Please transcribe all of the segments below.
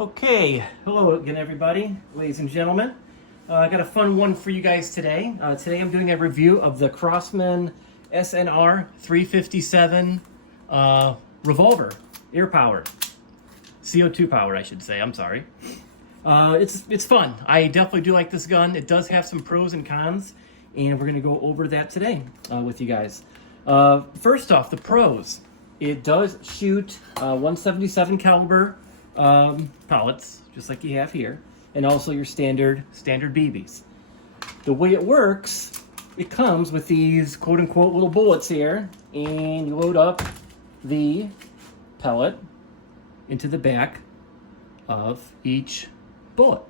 Okay, hello again everybody, ladies and gentlemen. I got a fun one for you guys today. Today I'm doing a review of the Crosman SNR357 Revolver, air power, CO2 power I should say, I'm sorry. It's fun. I definitely do like this gun. It does have some pros and cons, and we're going to go over that today with you guys. First off, the pros. It does shoot 177 caliber pellets, just like you have here, and also your standard BBs. The way it works, it comes with these quote-unquote little bullets here, and you load up the pellet into the back of each bullet.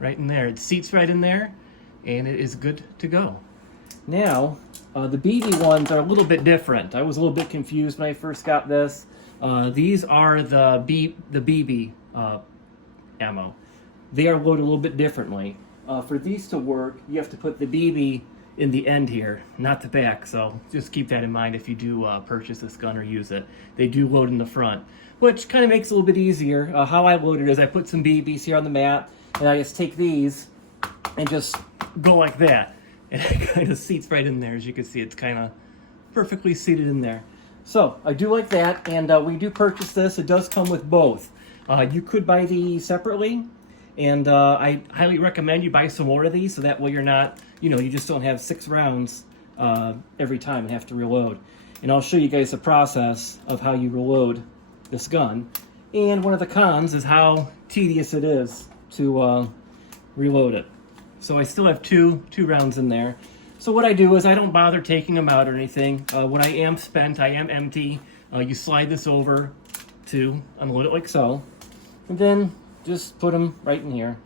Right in there. It seats right in there, and it is good to go. Now, the BB ones are a little bit different. I was a little bit confused when I first got this. These are the BB ammo. They are loaded a little bit differently. For these to work, you have to put the BB in the end here, not the back. So just keep that in mind if you do purchase this gun or use it. They do load in the front, which kind of makes it a little bit easier. How I load it is I put some BBs here on the mat, and I just take these and just go like that. And it kind of seats right in there. As you can see, it's kind of perfectly seated in there. So I do like that, and we do purchase this. It does come with both. You could buy these separately, and I highly recommend you buy some more of these, so that way you're not, you just don't have 6 rounds every time and have to reload. And I'll show you guys the process of how you reload this gun. And one of the cons is how tedious it is to reload it. So I still have two rounds in there. So what I do is I don't bother taking them out or anything. When I am spent, I am empty, you slide this over to unload it like so. And then just put them right in here.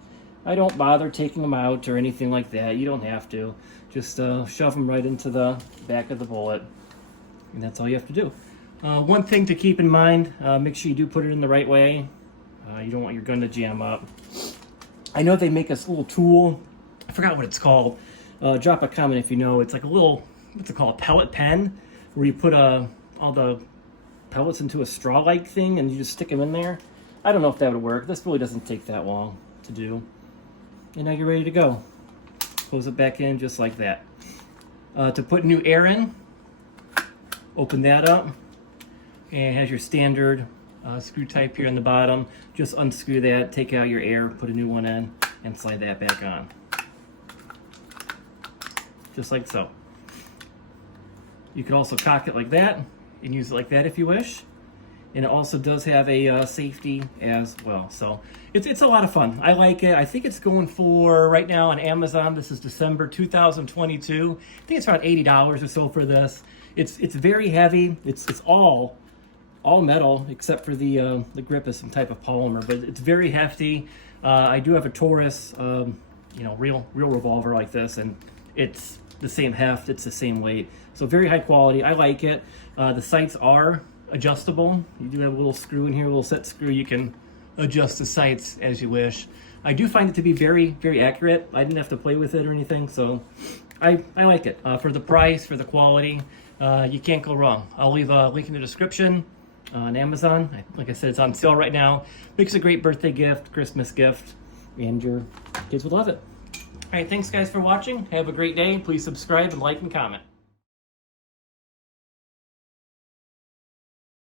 I don't bother taking them out or anything like that. You don't have to. Just shove them right into the back of the bullet. And that's all you have to do. One thing to keep in mind, make sure you do put it in the right way. You don't want your gun to jam up. I know they make this little tool. I forgot what it's called. Drop a comment if you know. It's like a little, what's it called, a pellet pen, where you put all the pellets into a straw-like thing and you just stick them in there. I don't know if that would work. This really doesn't take that long to do. And now you're ready to go. Close it back in just like that. To put new air in, open that up, and it has your standard screw type here on the bottom. Just unscrew that, take out your air, put a new one in, and slide that back on. Just like so. You can also cock it like that and use it like that if you wish. And it also does have a safety as well. So it's a lot of fun. I like it. I think it's going for, right now on Amazon, this is December 2022. I think it's around $80 or so for this. It's very heavy. It's all metal except for the grip is some type of polymer, but it's very hefty. I do have a Taurus, real revolver like this, and it's the same heft, it's the same weight. So very high quality. I like it. The sights are adjustable. You do have a little screw in here, a little set screw. You can adjust the sights as you wish. I do find it to be very, very accurate. I didn't have to play with it or anything, so I like it. For the price, for the quality, you can't go wrong. I'll leave a link in the description on Amazon. Like I said, it's on sale right now. Makes a great birthday gift, Christmas gift, and your kids would love it. All right, thanks guys for watching. Have a great day. Please subscribe and like and comment.